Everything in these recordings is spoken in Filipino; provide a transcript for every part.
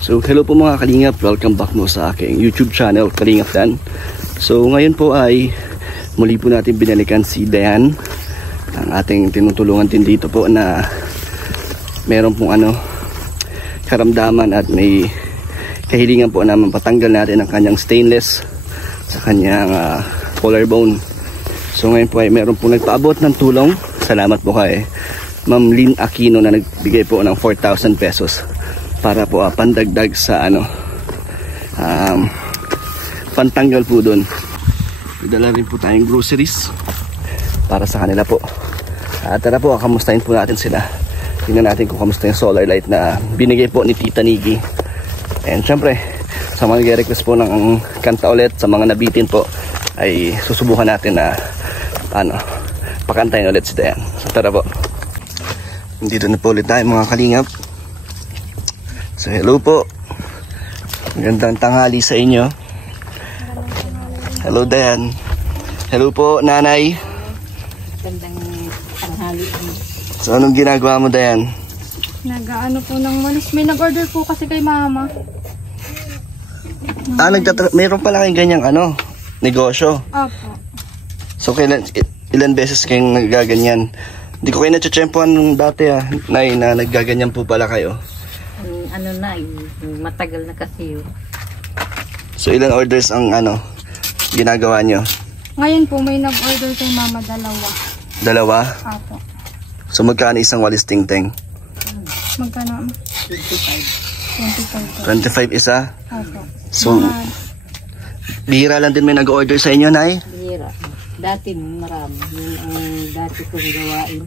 So hello po mga Kalingap, welcome back mo sa aking YouTube channel, Kalingap Dan. So ngayon po ay muli po natin binalikan si Dayan, ang ating tinutulungan din dito po na meron pong karamdaman at may kahilingan po na mapatanggal natin ang kanyang stainless sa kanyang collarbone. So ngayon po ay meron pong nagpaabot ng tulong. Salamat po kay Ma'am Lynn Aquino na nagbigay po ng 4,000 pesos para po pandagdag sa pantanggal po doon. Dala rin po tayong groceries para sa kanila po. Tara po, kamustahin po natin sila. Tingnan natin kung kamusta yung solar light na binigay po ni Tita Niggy. And syempre, sa mga nag-request po ng kanta ulit, sa mga nabitin po, ay susubukan natin na pakantayin ulit si Dayan. So tara po. Dito na po ulit tayo mga Kalingap. So hello po. Magandang tanghali sa inyo. Hello Dayan. Hello po Nanay. Magandang tanghali. So anong ginagawa mo Dayan? Nag-ano po ng malis. May nag-order po kasi kay Mama. Meron pala kayong ganyang negosyo. Opo. So ilan beses kayong nagaganyan? Hindi ko kayo natsyempohan nung dati Nay, na naggaganyan po pala kayo. Matagal na kasi yun. So ilan orders ang ginagawa nyo? Ngayon po may nag-order kay Mama, Dalawa? Opo. So magkano isang walis tingting? Magkano? 25. 25 isa? Opo. So bihira lang din may nag-order sa inyo, Nay? Bihira. Dati marami. Yun ang dati kong gawain.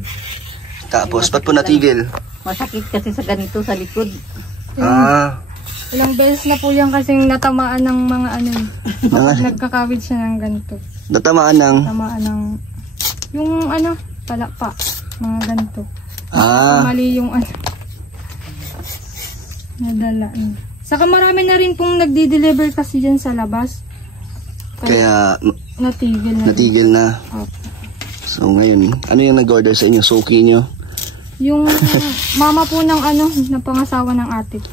Tapos ba't po natigil? Masakit kasi sa ganito sa likod. Ilang beses na po yan kasing natamaan ng mga nagkakawid siya ng ganito. Natamaan ng? Tamaan ng yung palakpa, mga ganito. Mali yung nadala. Saka marami na rin pong nagdi-deliver kasi dyan sa labas. Kaya natigil na. Opo. So ngayon, ano yung nag-order sa inyo? Suki nyo? Yung mama po ng ng pangasawa ng ate ko.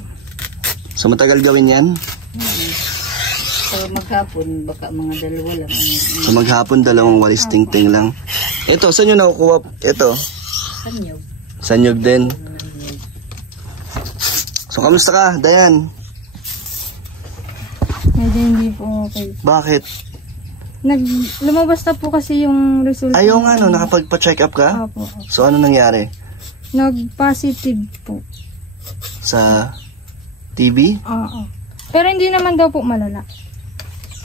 So matagal gawin yan? So maghapon, baka mga dalawa lang. So maghapon, dalawang walis tingting lang. Ito, saan nyo nakukuha? Ito? Sanyog. Sanyog din. So kamusta ka, Dayan? Medyo hindi po okay. Bakit? Lumabas na po kasi yung result. Ayaw nga nakapagpa-check up ka? Opo. So ano nangyari? Nag-positive po. Sa TB? Oo. Pero hindi naman daw po malala.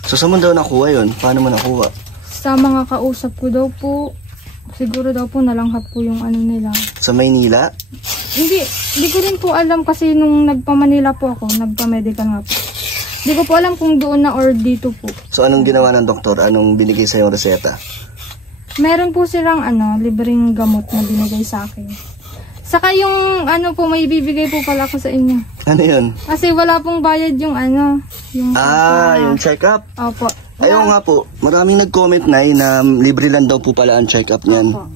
So saan mo daw nakuha yun? Paano mo nakuha? Sa mga kausap ko daw po, siguro daw po nalanghap po yung nila. Sa Maynila? Hindi ko rin po alam kasi nung nagpa-Manila po ako, nagpa-medical nga po. Hindi ko po alam kung doon na or dito po. So anong ginawa ng doktor? Anong binigay sa yung reseta? Meron po silang libreng gamot na binigay sa akin. Saka yung po, may ibibigay po pala ako sa inyo. Ano yun? Kasi wala pong bayad yung yung check-up? Opo. Ayaw nga po, maraming nag-comment na libre lang daw po pala ang check-up niyan. Opo.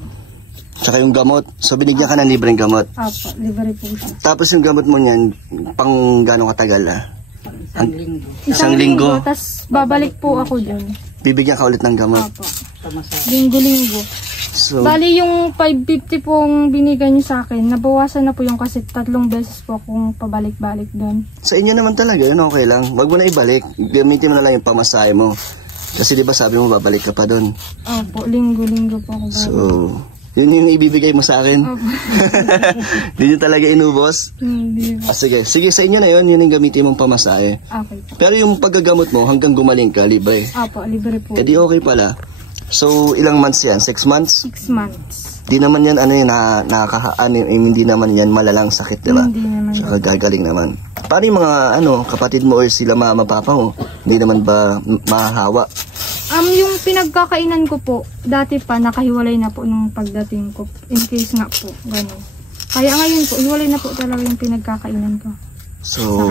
Tsaka yung gamot. So binigyan ka ng libreng gamot. Opo, libre po siya. Tapos yung gamot mo niyan, pang gano'ng katagal Isang linggo. Isang linggo? Tapos babalik po ako dun. Bibigyan ka ulit ng gamot? Opo. Linggo-linggo. So, Bali yung 550 pong binigay niyo sa akin, nabawasan na po yung kasi 3 beses po akong pabalik-balik doon. sa inyo naman talaga, yun okay lang. Wag mo na ibalik. Gamitin mo na lang yung pamasahe mo. Kasi di ba sabi mo babalik ka pa doon? Opo, linggo-linggo po ako babalik. So, yun yung ibibigay mo sa akin? Opo. Hindi nyo talaga inubos? Hindi po. Sige, sa inyo na yun yung gamitin mong pamasahe. Okay po. Pero yung paggagamot mo hanggang gumaling ka, libre. Opo, libre po. Eh di okay pala. So, ilang months yan? 6 months? 6 months. Di naman yan, hindi naman yan malalang sakit, di ba? Hindi naman. Saka gagaling naman. Paano yung mga, kapatid mo or sila mama, papa mo? Hindi naman ba mahahawa? Yung pinagkakainan ko po, dati pa, nakahiwalay na po nung pagdating ko. In case nga po, gano'n. Kaya ngayon po, hiwalay na po talaga yung pinagkakainan ko. So,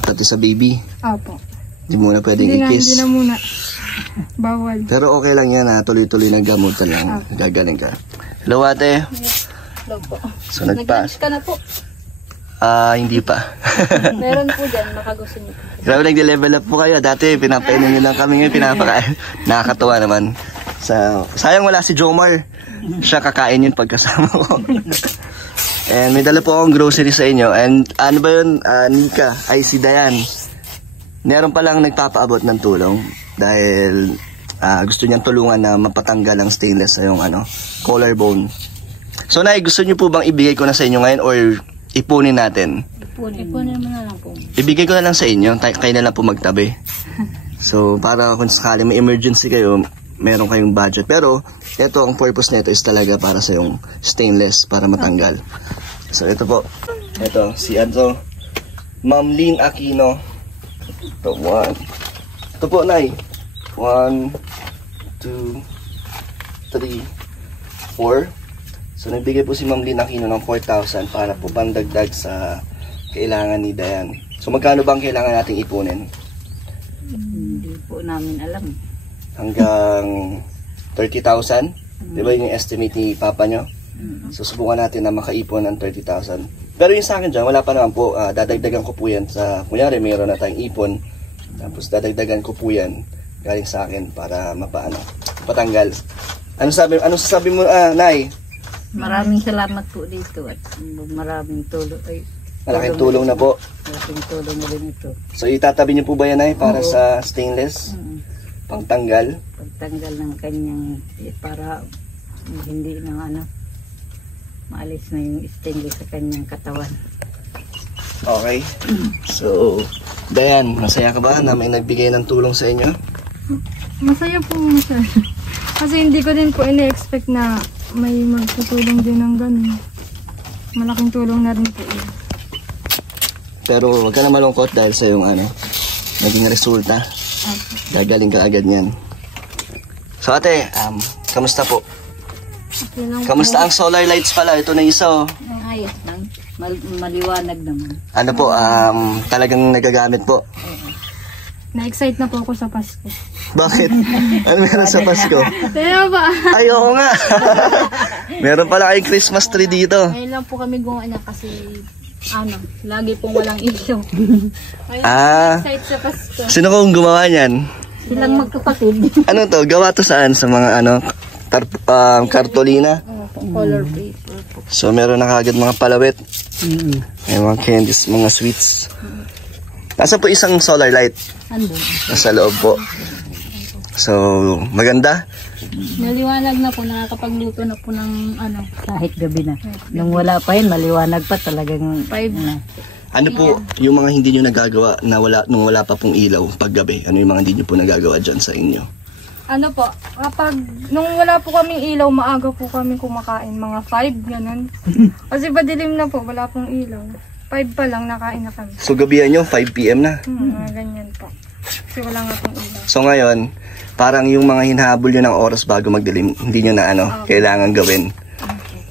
pati sa baby? Opo. Di mo na pwedeng i-kiss? Hindi na muna. Bawal. Pero okay lang yan tuloy-tuloy na gamutan lang. Gagaling ka. Hello ate. Hello po. So nagpa. Nag-lunch ka na po. Hindi pa. Meron po dyan, makagusto niyo. Grabe, nag-level up po kayo. Dati, pinapainom nyo lang kami ngayon, pinapakain. Nakakatuwa naman. Sayang wala si Jomar. Siya kakain yun pagkasama ko. And may dala po akong grocery sa inyo. And ano ba yun, Nika, ay si Dayan. Meron palang nagpapaabot ng tulong. Dahil gusto niyang tulungan na mapatanggal ang stainless sa yung collarbone. So, Nay, gusto niyo po bang ibigay ko na sa inyo ngayon or ipunin natin? Ipunin mo na lang po. Ibigay ko na lang sa inyo, kayo na lang po magtabi. So, para kung sakali may emergency kayo, meron kayong budget. Pero, ito, ang purpose nito is talaga para sa yung stainless, para matanggal. So, ito po. Ito, si Ma'am Lynn Aquino. Ito, 1. Ito po, Nay. 1, 2, 3, 4. So, nagbigay po si Ma'am Lynn Aquino ng 4,000 para po pandagdag sa kailangan ni Dayan. So, magkano bang kailangan nating ipunin? Hindi po namin alam. Hanggang 30,000? Di ba yung estimate ni Papa nyo? So, subukan natin na makaipon ng 30,000. Pero yung sa akin dyan, wala pa naman po. Dadagdagan ko po yan sa, kunyari, mayroon na tayong ipon. Tapos, dadagdagan ko po yan galing sa akin para patanggal. Ano sasabi mo, Nay? Maraming salamat po dito at maraming tulong. Malaking tulong na po. Malaking tulong na rin ito. So, itatabi niyo po ba yan, Nay, para sa stainless? Pangtanggal? Pagtanggal ng kanyang, para hindi na maalis na yung stainless sa kanyang katawan. Okay. So, Dayan, masaya ka ba na may nagbigay ng tulong sa inyo? Masaya po masyado. Kasi hindi ko din po ina-expect na may magtutulong din ng ganun. Malaking tulong na rin po yun. Pero huwag ka na malungkot dahil sa yung naging resulta. Gagaling ka agad niyan. So ate, kamusta po? Okay lang Kamusta ang solar lights pala? Ito na isa oh. Ayos lang. Maliwanag naman. Ano po, talagang nagagamit po? Na-excite na po ako sa Pasko. Bakit? Ano meron sa Pasko? Kaya ba? Ay, oo nga. Meron pala kayong Christmas tree dito. Ngayon lang po kami gumawa na kasi lagi pong walang ilaw. Excited sa Pasko. Sino kong gumawa niyan? Silang magkapatid. Ano to? Gawa to saan? Sa mga kartolina? Color paper po. So meron na kagad mga palawit. May mga candies, mga sweets. Nasa po isang solar light? Andun. Nasa loob po. So, maganda? Naliwanag na po, nakakapagluto na po ng kahit gabi na. Nung wala pa yun, maliwanag pa talagang 5 na. Ano po yung mga hindi nyo nagagawa na nung wala pa pong ilaw pag gabi? Ano yung mga hindi nyo po nagagawa dyan sa inyo? Ano po, nung wala po kaming ilaw, maaga po kami kumakain. Mga 5, ganun. Kasi padilim na po, wala pong ilaw. 5 pa lang, nakain na kami. So, gabihan nyo, 5 PM na? Ganyan po. Kasi wala nga pong ilaw. So, ngayon, parang yung mga hinahabol nyo ng oras bago magdilim, hindi nyo na kailangan gawin.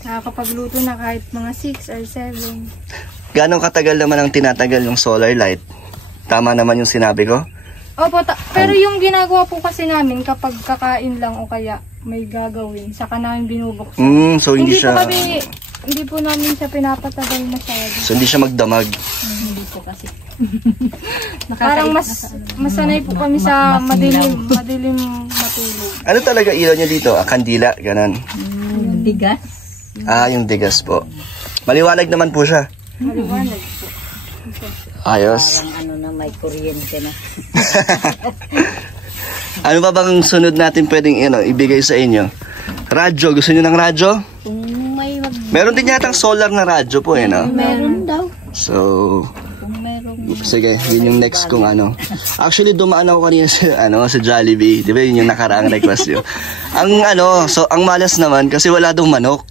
Nakakapagluto na kahit mga 6 or 7. Gano'ng katagal naman ang tinatagal yung solar light? Tama naman yung sinabi ko? Opo, pero yung ginagawa po kasi namin kapag kakain lang o kaya may gagawin, saka namin binubuksan. So hindi siya... Hindi po namin siya pinapatagal masyado. So hindi siya magdamag? Hindi po kasi. Parang masanay po kami sa madilim matulog. Ano talaga ilaw niya dito? Kandila, ganon? Yung digas. Yung digas po. Maliwanag naman po siya. Maliwanag po. Ayos. Parang may kuryente na. Ano pa bang sunod natin pwedeng ibigay sa inyo? Radyo. Gusto niyo ng radyo? Kung may Meron din yatang solar na radyo po meron daw. So, Kung meron. sige, yun yung next kong Actually, dumaan ako kanina sa Jollibee. Di ba yun yung nakaraang request nyo? Ang malas naman kasi wala daw manok.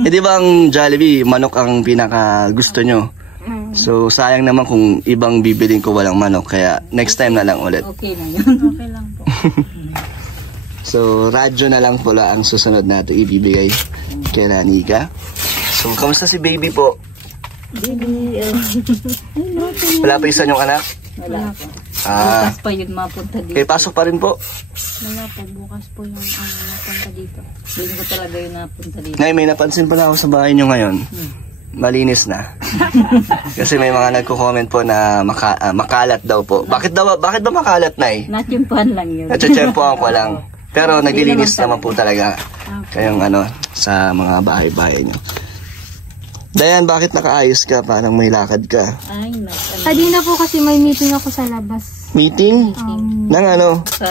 Di ba ang Jollibee, manok ang pinaka gusto nyo? So, sayang naman kung ibang bibilin ko walang manok. Kaya, next time na lang ulit. Okay na yun. Okay lang po. So, radyo na lang pala ang susunod natin ibibigay kay Nika. So, kamusta si baby po? Baby, Wala pa isa niyong anak? wala po. Bukas pa yun mapunta dito. Kaya pasok pa rin po. Wala po, bukas po yung napunta dito. Linggo talaga yun napunta dito. Nay, may napansin pala ako sa bahay niyo ngayon. malinis na. Kasi may mga nagko-comment po na makalat daw po. Bakit ba makalat, Nay? Natsimpuhan lang yun. Natsimpuhan ko lang. Pero naglilinis naman po talaga kayong sa mga bahay-bahay nyo. Dayan, bakit nakaayos ka? Parang may lakad ka. Ay, Kanina po kasi may meeting ako sa labas. Meeting? Nang ano? sa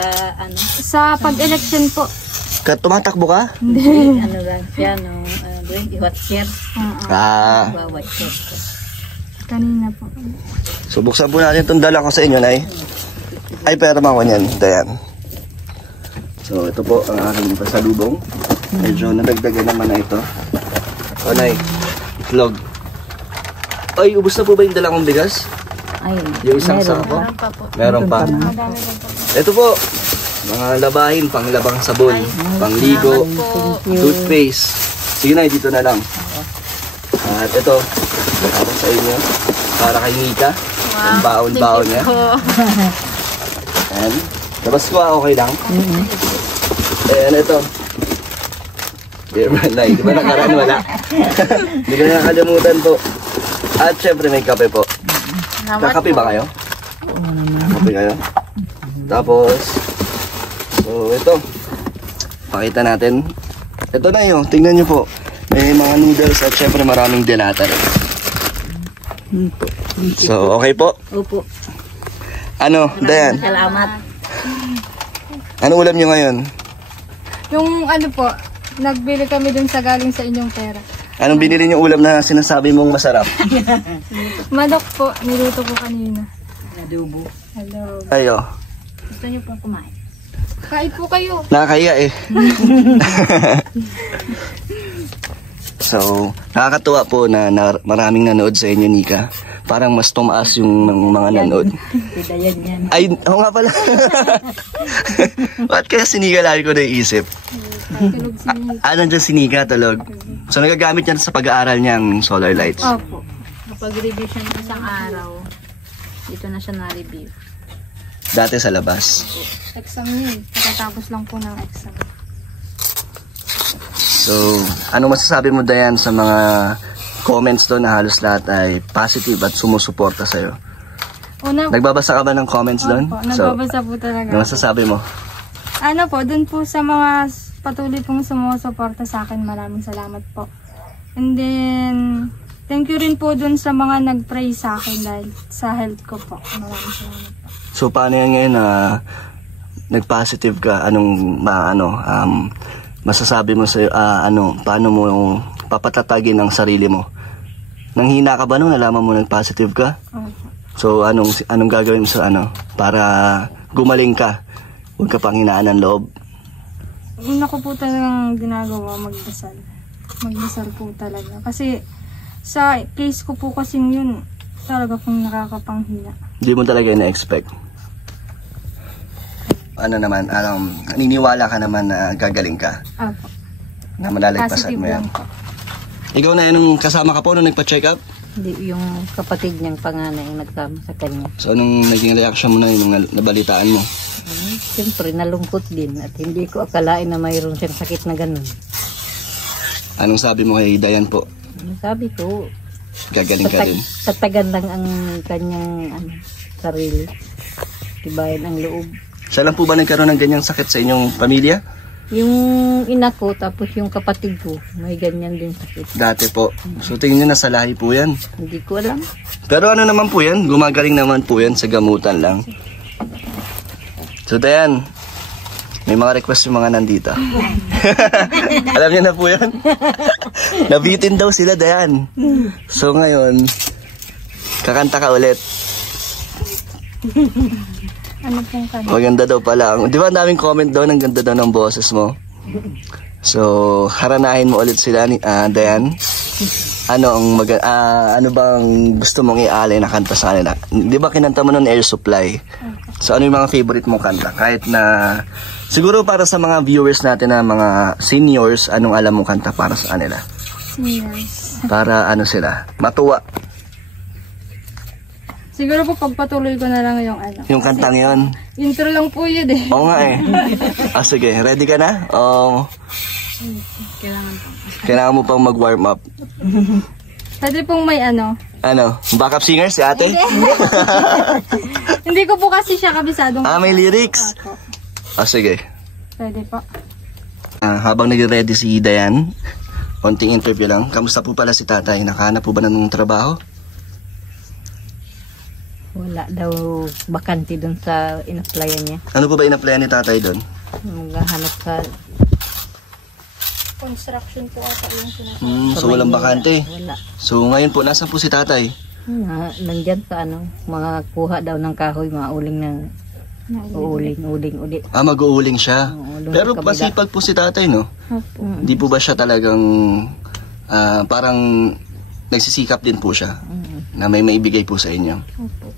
Sa pag-election po. Tumatakbo ka? ano lang siya, no? What's here? What's here? Kanina po. So buksan po natin itong dala ko sa inyo, Nay. Ay, pera man ko niyan. Dayan. So ito po ang aking pasalubong. Medyo nadagdagan naman na ito. O, Nay. Vlog. Ay, ubos na po ba yung dala kong bigas? Ay, Yung isang sako? Meron pa. Madami lang po. Ito po. Mga labahin, panglabang sabon, pangligo, toothpaste. Sige na, dito na lang. At ito, tapos sa inyo, para kay Nika. Ang baon-baon niya. Ayan. Tapos ko, okay lang. Ayan, ito. Dear Manay, di ba nakaraan wala? Hindi ko na nakalimutan po. At syempre may kape po. Kakape ba kayo? Kape kayo? Tapos, so ito, pakita natin. Ito na yun, tingnan nyo po. May mga noodles at syempre maraming delata rin. So, okay po? Opo. Ano, Dayan? Salamat. Ano ulam nyo ngayon? Yung po, nagbili kami dun sa galing sa inyong pera. Anong binili nyo ulam na sinasabi mong masarap? Manok po, niluto ko kanina. Adobo. Hello. Ayo. Gusto niyo po kumain? Kain po kayo. Nakakahiya eh. So, nakakatuwa po na maraming nanood sa inyo, Nika. Parang mas tumaas yung mga nanood. Dayan yan. Ay, oo nga pala. Ba't kaya si Nika lagi ko naiisip? Tulog si Nika. Nandiyan si Nika, tulog. So, nagagamit yan sa pag-aaral niyang solar lights. Opo. Kapag-review siya ng isang araw, dito na siya na-review. Dati sa labas. Exam niya eh. Pagkatapos lang po ng exam. So, ano masasabi mo, Dayan, sa mga comments doon na halos lahat ay positive at sumusuporta sa'yo? Nagbabasa ka ba ng comments doon? Opo, nagbabasa po talaga. Ano masasabi mo? Ano po, dun po sa mga patuloy pong sumusuporta sa akin, maraming salamat po. And then, thank you rin po dun sa mga nag-pray sa akin dahil sa health ko po. Maraming salamat po. So, paano yan ngayon na nag-positive ka? Anong masasabi mo sa paano mo papatatagin ang sarili mo? Nanghina ka ba nung nalaman mo nag-positive ka? So, anong gagawin mo sa para gumaling ka? Huwag ka pang hinaan ng loob. Una ko po talagang ginagawa, magdasal. Magdasal po talaga. Kasi sa case ko po kasing yun, talaga pong nakakapanghina. Hindi mo talaga ina-expect. Naniniwala ka naman na gagaling ka? Opo. Na malalagpasan Positive mo yan? lang po. Ikaw na nung kasama ka po nung nagpa-check up? Hindi, yung kapatid niyang panganay yung nagkama sa kanya. So, anong naging reaction mo na yung nabalitaan mo? Siyempre, nalungkot din at hindi ko akalain na mayroon siyang sakit na ganun. Anong sabi mo kay Dayan po? Sabi ko, Gagaling ka din? tatagan lang ang kanyang sarili. Tibayan ang loob. Siya lang po ba nagkaroon ng ganyang sakit sa inyong pamilya? Yung ina ko, tapos yung kapatid ko, may ganyan din sakit. Dati po. So tingin nyo nasa lahi po yan. Hindi ko alam. Pero ano naman po yan? Gumagaling naman po yan sa gamutan lang. So Dayan, may mga request yung mga nandito. Alam niyo na po yan? Nabitin daw sila, Dayan. So ngayon, kakanta ka ulit. Ano pong kanya? Maganda daw pala. Di ba ang daming comment doon? Ang ganda daw ng boses mo. So, haranahin mo ulit sila, Dayan. Ano bang gusto mong i-alay na kanta sa kanila? Di ba kinanta mo nun Air Supply? So, ano yung mga favorite mong kanta? Kahit na, siguro para sa mga viewers natin na mga seniors, anong alam mong kanta para sa kanila? Seniors. Para sila, matuwa. Siguro po pagpatuloy ko na lang yung Yung kantang yun. Intro lang po yun eh. Oo nga eh. Sige, ready ka na? Kailangan po. Kailangan mo pang mag-warm up. Pwede pong may ano. Ano? Backup singer si ate? Hindi ko po kasi siya kabisadong. May lyrics? Opo. Sige. Pwede po. Habang nag-ready si Dayan, konting interview lang. Kamusta po pala si tatay? Nakahanap po ba ng trabaho? Wala daw bakante doon sa in-applyan niya. Ano po ba in-applyan ni tatay doon? Maghahanap sa Construction po ata yung sinasabi. So walang bakante. wala. So ngayon po, nasan po si tatay? Nandyan sa mga kuha daw ng kahoy, mga uling na uling uli. Mag-uuling siya. Oo, Pero kabila. pasipag po si tatay, no? Opo. Hindi po ba siya talagang parang nagsisikap din po siya na may maibigay po sa inyo? Opo.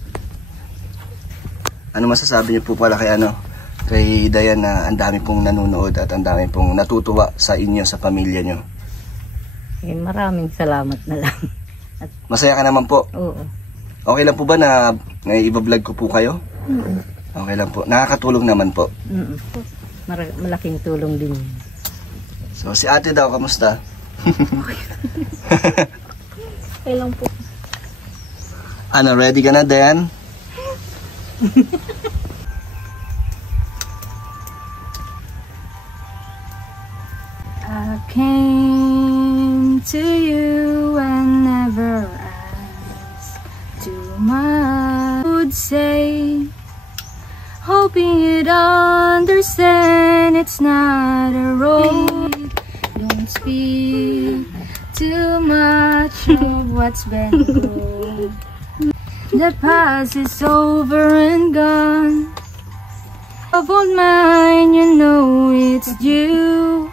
Ano masasabi niyo po pala kay Dayan na ang dami pong nanonood at ang dami pong natutuwa sa inyo, sa pamilya niyo? Maraming salamat na lang. Masaya ka naman po? Oo. Okay lang po ba na i-vlog ko po kayo? Okay lang po. Nakakatulong naman po. Malaking tulong din. So si ate daw, kamusta? Okay lang po. Ready ka na, Dayan? I came to you and never asked too much. Would say, hoping you'd understand it's not a road. Don't speak too much of what's been good. The past is over and gone. Of old mine, you know it's due.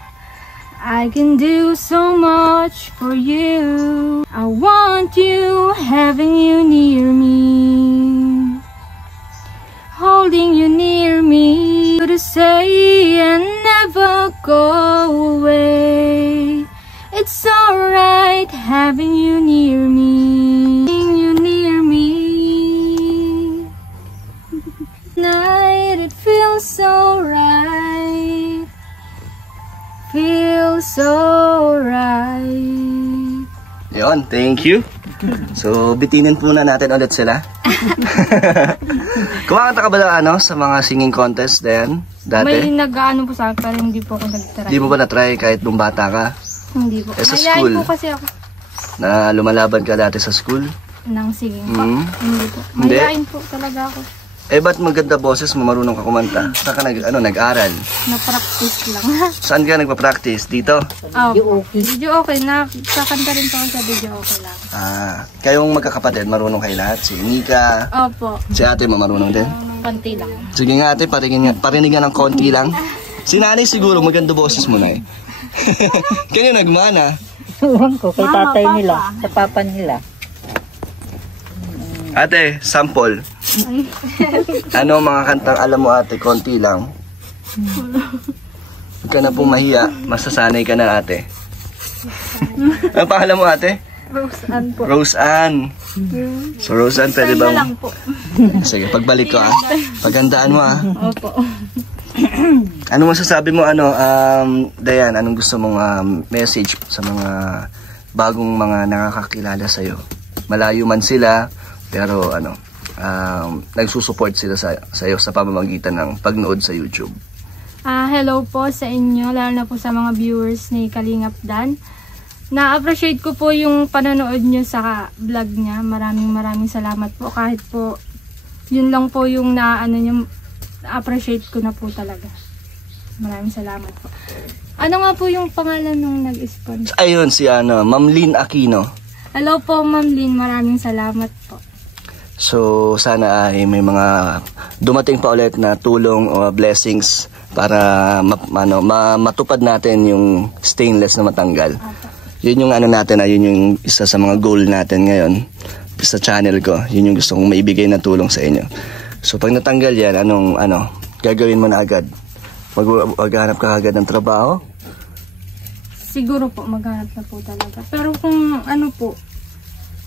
I can do so much for you. I want you, having you near me, holding you near me, to say and never go away. It's alright having you near me, you near me. Night, it feels so right. Feels so right. Yun, thank you. So, bitinin po na natin ulit sila. Kumakanta ka ba sa mga singing contest din dati? May nag-ano po sa akin, pero hindi po ako nag-try. Hindi mo ba na-try kahit nung bata ka? Hindi po. Sa Mayayain school? po kasi ako Na lumalaban ka dati sa school? ng singing po. Hindi po. Hindi? Mayayain po talaga ako. Ba't maganda boses mo, marunong ka kumanta? Saan ka nag-aral? Na-practice lang. Saan ka nagpa-practice? Dito? Video okay. Nakakanta rin po ako sa video okay lang. Kayong magkakapatid, marunong kayo lahat? Si Nika, Opo. si ate mo marunong din? Konti lang. Sige nga ate, pariningan ng konti lang. Si nanay siguro, maganda boses mo na eh. Kanyo nagmana? Ewan ko, kay Mama, tatay papa. nila, sa papa nila. Ate, sample. Ano mga kantang alam mo ate, konti lang. Huwag ka na pong mahiya, masasanay ka na ate. Ano pangalan mo ate? Rose Ann po. Rose Ann. So Rose Ann, pwede Time na bang... lang po. Sige, pagbalik ko pagandaan mo Opo. Ano masasabi mo Dayan, anong gusto mong message sa mga bagong mga nakakakilala sa'yo? Malayo man sila, pero nagsusupport sila sa'yo sa pamamagitan ng pagnood sa YouTube. Hello po sa inyo, lalo na po sa mga viewers ni Kalingap Dan. Na-appreciate ko po yung panonood nyo sa vlog niya. Maraming salamat po. Kahit po, yun lang po yung na-appreciate ko na po talaga. Maraming salamat po. Ano nga po yung pangalan nung nag-sponsor? Ayun, si Ma'am Lynn Aquino. Hello po, Ma'am Lynn. Maraming salamat po. So, sana ay may mga dumating pa ulit na tulong o blessings para matupad natin yung stainless na matanggal. Yun yung natin, yun yung isa sa mga goal natin ngayon sa channel ko. Yun yung gusto kong maibigay na tulong sa inyo. So, pag natanggal yan, gagawin mo na agad? Maghanap ka agad ng trabaho? Siguro po, maghanap na po talaga. Pero kung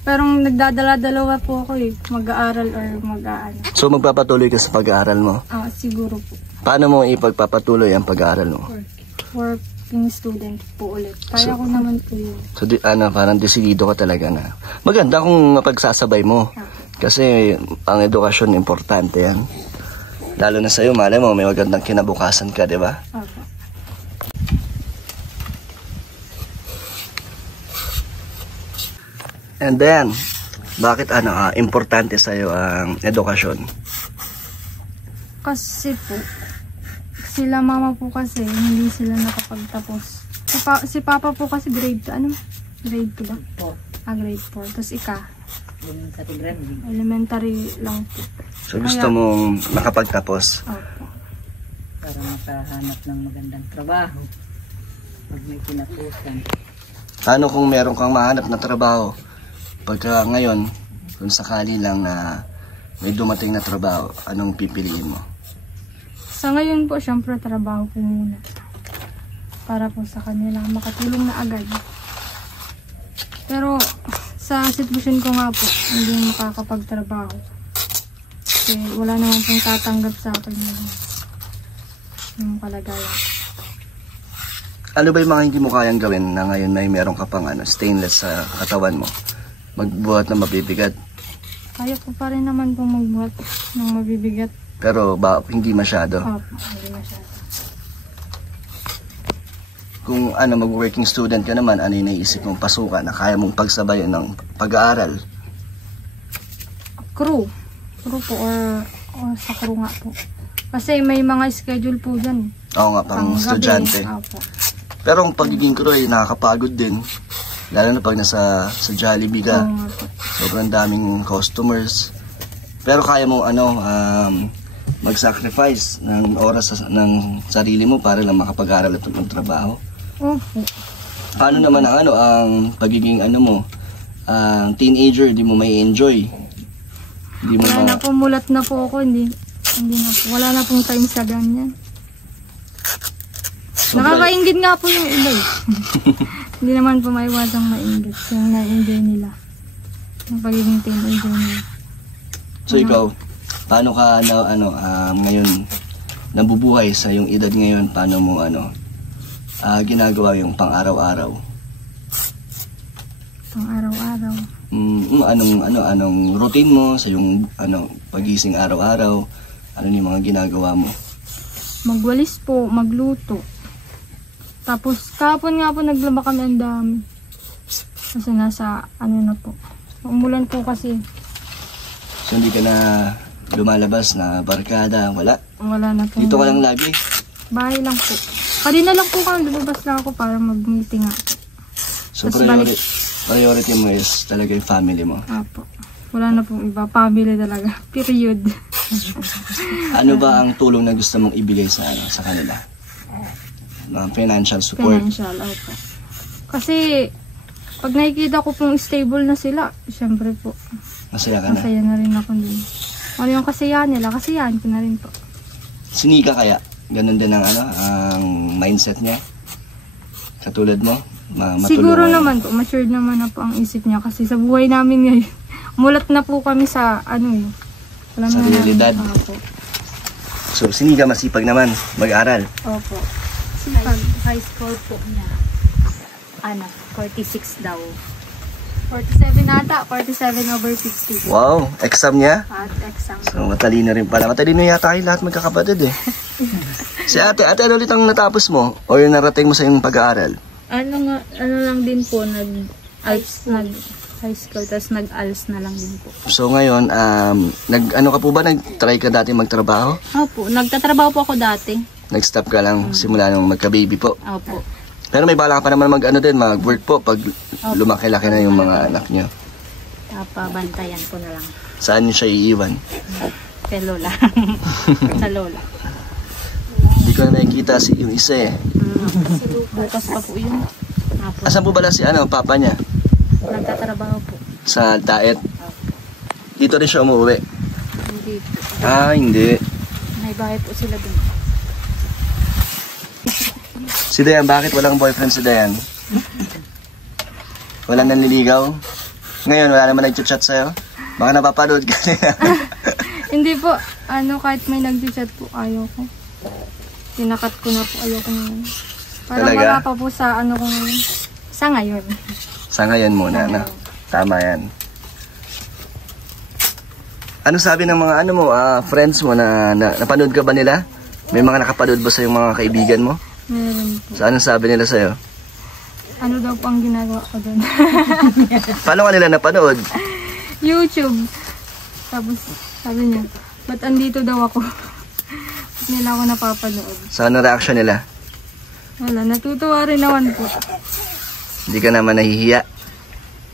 pero nagdadala-dalawa po ako mag-aaral or mag-aano. So magpapatuloy ka sa pag-aaral mo? Siguro po. Paano mo ipagpapatuloy ang pag-aaral mo? working student po ulit. Kaya ko naman po yun. So, parang desidido ka talaga na. Maganda kung mapagsasabay mo. Kasi ang edukasyon, importante yan. Lalo na sa'yo, malay mo, may magandang kinabukasan ka, di ba? Opo. And then, bakit importante sa'yo ang edukasyon? Kasi po, sila mama po kasi, hindi sila nakapagtapos. Si papa po kasi grade 2 ba? Grade 4. Tapos elementary lang po. So gusto mong makapagtapos? Opo. Para makahanap ng magandang trabaho. Pag may kinatusan. Ano kung meron kang mahanap na trabaho? Pagka ngayon, kung sakali lang na may dumating na trabaho, anong pipiliin mo? Sa ngayon po, syempre trabaho po muna. Para po sa kanila, makatulong na agad. Pero sa sitwasyon ko nga po, hindi makakapagtrabaho. Kasi wala naman pong tatanggap sa akin yung kalagayan. Ano ba yung mga hindi mo kayang gawin na ngayon may meron ka pang stainless sa katawan mo? Magbuhat na mabibigat. Kaya ko pa rin naman pong magbuhat ng mabibigat. Pero hindi masyado? Opo, hindi masyado. Kung mag-working student ka naman, ano yung naisip mong pasukan na kaya mong pagsabayan ng pag-aaral? Crew po or sa crew nga po. Kasi may mga schedule po dyan. Oo nga, pang estudyante. Opo. Pero ang pagiging crew ay nakakapagod din. Lalo na pag sa Jollibee ka. Sobrang daming customers. Pero kaya mo mag-sacrifice ng oras ng sarili mo para lang makapag-aral at magtrabaho. Opo. Paano naman ang pagiging teenager, di mo may enjoy? Di mo Wala na po, mulat na po ako, hindi na po. Wala na pong time sa ganyan. Nakakaingit nga po yung iba eh. Hindi naman po maiwasang maingit yung na-enjoy nila. Yung pagiging teenager nila. So ikaw, paano ka ngayon nabubuhay sa yung edad ngayon? Paano mo ginagawa yung pang-araw-araw? Pang-araw-araw? Anong routine mo sa yung pagising araw-araw? Ano yung mga ginagawa mo? Magwalis po, magluto. Tapos kahapon nga po naglaba kami ang dami. Kasi nasa na po. Umulan po kasi. So hindi ka na lumalabas na barkada? Wala? Wala na po. Dito ka lang lagi? Bahay lang po. Kanina lang po kami, lumabas lang ako para mag-meeting nga. So Tapos priority mo is talaga yung family mo? Apo. Wala na pong iba. Family talaga. Period. Ano ba ang tulong na gusto mong ibigay sa kanila? Financial support? Financial, opo. Kasi pag nakikita ko pong stable na sila, syempre po. Masaya ka na? Masaya na rin ako dun. Ano yung kasiyahan nila? Kasiyahan ko na rin po. Si Nika kaya? Ganun din ang ang mindset niya? Katulad mo? Siguro naman po, matured naman na po ang isip niya kasi sa buhay namin ngayon, mulat na po kami sa sa realidad. So, si Nika masipag naman mag-aral? Opo. High score po niya. 46 daw. 47 ata, 47/60. Wow, exam niya? At exam. So, matalino rin pala. Matalino yata kayo lahat magkakapatid eh. Si ate ano ulit ang natapos mo? O yung narating mo sa iyong pag-aaral? Ano lang din po, high school, tapos nag-ALS na lang din po. So ngayon, nag-try ka dati magtrabaho? Opo, nagtatrabaho po ako dati. Nag-stop ka lang simula nung magka-baby po? Opo. Pero may bala ka pa naman mag-work po pag lumaki-laki na yung mga anak nyo. Pabantayan ko na lang. Saan nyo siya iiwan? Kay Lola. Sa Lola. Hindi ko na nakikita yung isa eh. Bukas pa po yun. Asan po bala si papa niya? Nagtatrabaho po. Sa Daet? Dito rin siya umuwi? Hindi po. Hindi. May bahay po sila dun. Si Dayan, bakit walang boyfriend si Dayan? Walang nanliligaw? Ngayon, wala naman nag-chat sa'yo? Baka napapanood ka niya. Hindi po, kahit may nag-chat po, ayaw ko. Tinakat ko na po, ayaw ko na. Parang Talaga? wala pa po sa ano kung sa ngayon. Sa ngayon muna, no? Tama yan. Ano sabi ng mga ano mo, friends mo na napanood ka ba nila? May mga nakapanood ba sa yung mga kaibigan mo? Meron po. So, anong sabi nila sa'yo? Ano daw po ang ginagawa ko doon? Paano ka nila napanood? YouTube. Tapos sabi niya, ba't andito daw ako? Ba't nila ako napapanood? So, ano reaction nila? Wala, natutuwa rin naman po. Hindi ka naman nahihiya?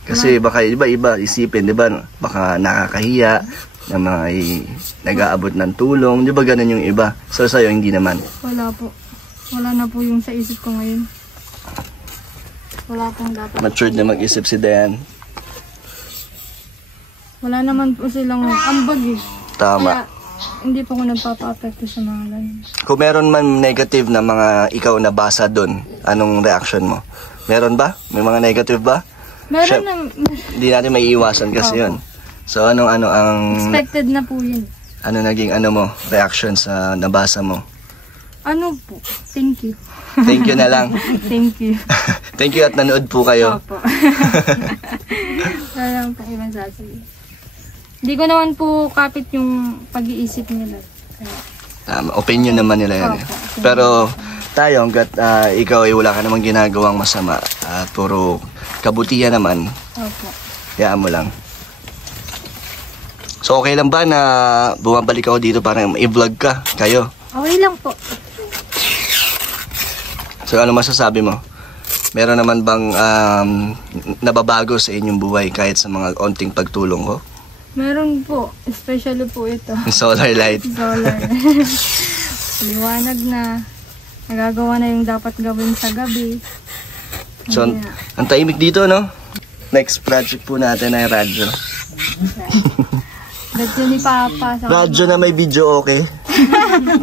Kasi baka iba isipin, di ba? Baka nakakahiya na mga nag-aabot ng tulong. Di ba ganun yung iba? So, sa'yo, hindi naman. Wala po. Wala na po yung sa isip ko ngayon. Wala pong dapat. Matured na mag-isip si Dayan. Wala naman po silang ambag eh. Tama. Kaya, hindi po ko nagpapa-apekto sa mga ganyan. Kung meron man negative na mga ikaw nabasa doon, anong reaction mo? Meron ba? May mga negative ba? Meron na, Hindi natin may iwasan kasi yun. So, ano ang... expected na po yun. Ano naging mo, reaction sa nabasa mo? Ano po? Thank you. Thank you na lang. Thank you. Thank you at nanood po kayo. Opo. Wala lang pang ibang sasabihin. Hindi ko naman po kapit yung pag-iisip nila. Kaya, Opinion naman nila yan. Opo. Pero tayo, hanggat ikaw ay wala ka namang ginagawang masama at puro kabutihan naman, opo. hayaan mo lang. So okay lang ba na bumabalik ako dito para i-vlog ka kayo? Okay lang po. So ano masasabi mo? Meron naman bang nababago sa inyong buhay kahit sa mga onting pagtulong ko? Meron po. Especially po ito. Solar light. Solar. Liwanag na. Nagagawa na yung dapat gawin sa gabi. So ang tahimik dito, no? Next project po natin ay radyo. Radyo ni Papa. Radyo na may video, okay?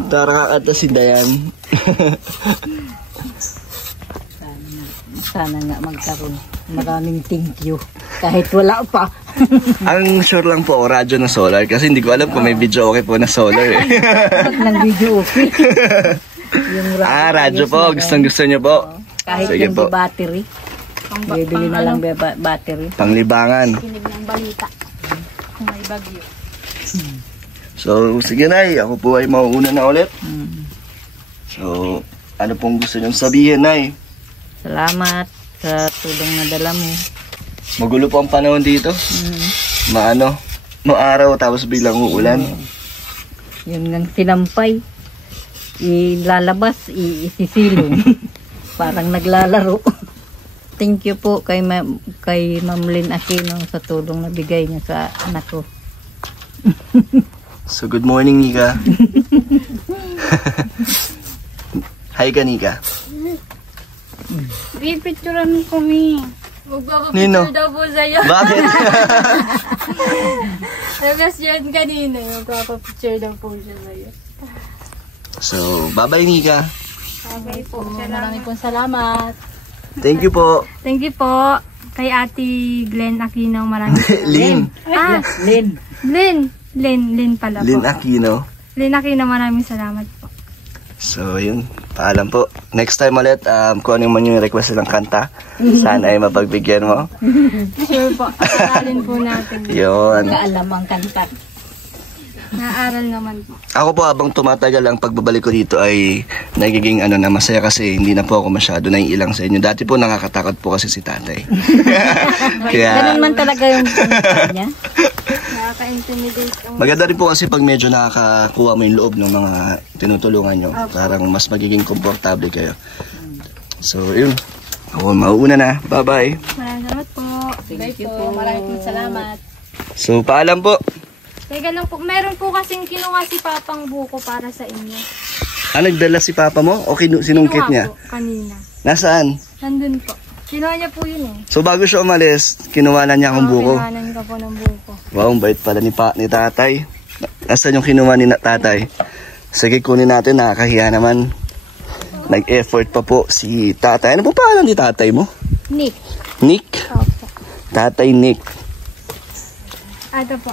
Tara kakata si Dayan. Sana nga magkaroon. Maraming thank you. Kahit wala pa. Ang sure lang po, radyo na solar. Kasi hindi ko alam kung may video okay po na solar eh. Ng video okay. Yung Radyo po. Gustong-gusto niyo po. Kahit Sige yung po. battery. Bibili na lang battery. Panglibangan. Kinig ng balita. Kung may bagyo. So, sige Nay. Ako po ay mauuna na ulit. So, ano pong gusto niyong sabihin, Nay? Salamat sa tulong na dala mo. Magulo po ang panahon dito. Maaraw tapos biglang uulan. Yun ngang sinampay. Ilalabas, isisilong. Parang naglalaro. Thank you po kay Ma'am Lynn Aquino sa tulong na bigay niya sa anak ko. So, good morning, Nika. Hi ka, Nika. Pipicturean ko mi. Nino? Magpapapicture daw po sa'yo. Bakit? Nabas yun kanina. Magpapapicture daw po siya sa'yo. So, bye-bye, Nika. Okay po. Maraming pong salamat. Thank you po. Thank you po kay Ate Glenn Aquino. Maraming Lynn. Lynn pala po. Lynn Aquino. Lynn Aquino, maraming salamat po. So, yun. Paalam po. Next time ulit, kung ano man yung request ng kanta, sana ay mapagbigyan mo. Sure po. Aralin po natin. Yun. Kaalam ang kanta. Naaral naman po. Ako po, habang tumatagal ang pagbabalik ko dito ay nagiging na masaya kasi hindi na po ako masyado naiilang sa inyo. Dati po nakakatakot po kasi si tatay. Kaya, Ganun man talaga yung kanta niya. Nakaka-intimidate ang... maganda rin po kasi pag medyo nakakakuha mo yung loob ng mga tinutulungan nyo. Parang mas magiging komportable kayo. So, yun. Ako mauuna na. Bye-bye. Maraming salamat po. Thank you po. po. Maraming salamat. So, paalam po. Teka lang po, meron po kasing kinuha si Papang buko para sa inyo. Nagdala si Papa mo? O sinungkit Kinuha niya? po, kanina. Nasaan? Nandun po. Kinuha niya po yun eh. So, bago siya umalis, kinuha na niya akong buko. Kinuhanan ka po ng buko. Wow, ang bait pala ni tatay. Nasaan yung kinuha ni tatay? Sige, kunin natin. Nakakahiya naman. Nag-effort pa po si tatay. Ano po pangalan ni tatay mo? Nick. Nick? Opo. Tatay Nick. Ito po.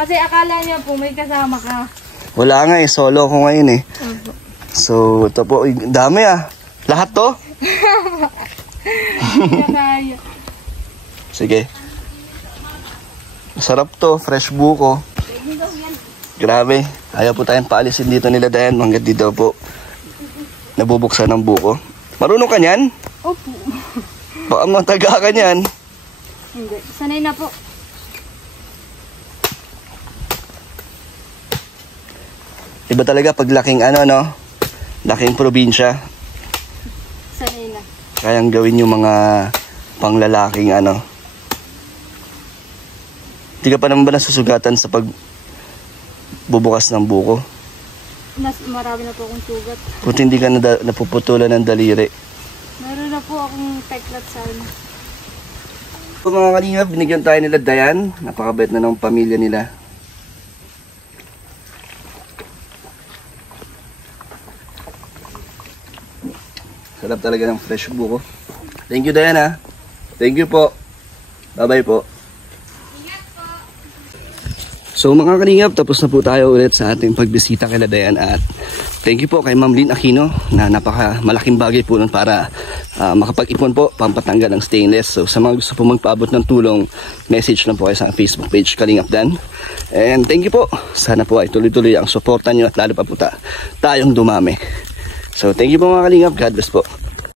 Kasi akala niya po may kasama ka. Wala nga solo ko ngayon eh. Opo. So, ito po. Dami Lahat to? Kaya. Sige. Masarap to, fresh buko. Grabe, ayaw po tayong paalisin dito nila Dayan. Hanggang dito po nabubuksan ng buko. Marunong ka niyan? Opo. Baka mataga ka niyan. Hindi, sanay na po. Iba talaga pag laking ano, no? Laking probinsya. Sanay na. Kayang gawin yung mga panglalaking ano. Hindi ka pa naman ba nasusugatan sa pagbubukas ng buko? Marami na po akong sugat. Buti hindi ka napuputulan ng daliri. Meron na po akong peklat sa ano. So, mga kalingap, binigyan tayo nila Dayan. Napakabait na ng pamilya nila. Sarap talaga ng fresh buko. Thank you Dayan ha. Thank you po. Bye bye po. So mga kalingap, tapos na po tayo ulit sa ating pagbisita kay Dayan at thank you po kay Ma'am Lynn Aquino na napaka malaking bagay po nun para makapag-ipon po, pampatanggal ng stainless. So sa mga gusto po magpaabot ng tulong, message lang po kayo sa Facebook page Kalingap Dan. And thank you po. Sana po ay tuloy-tuloy ang suporta nyo at lalo pa po tayong dumami. So thank you po mga kalingap. God bless po.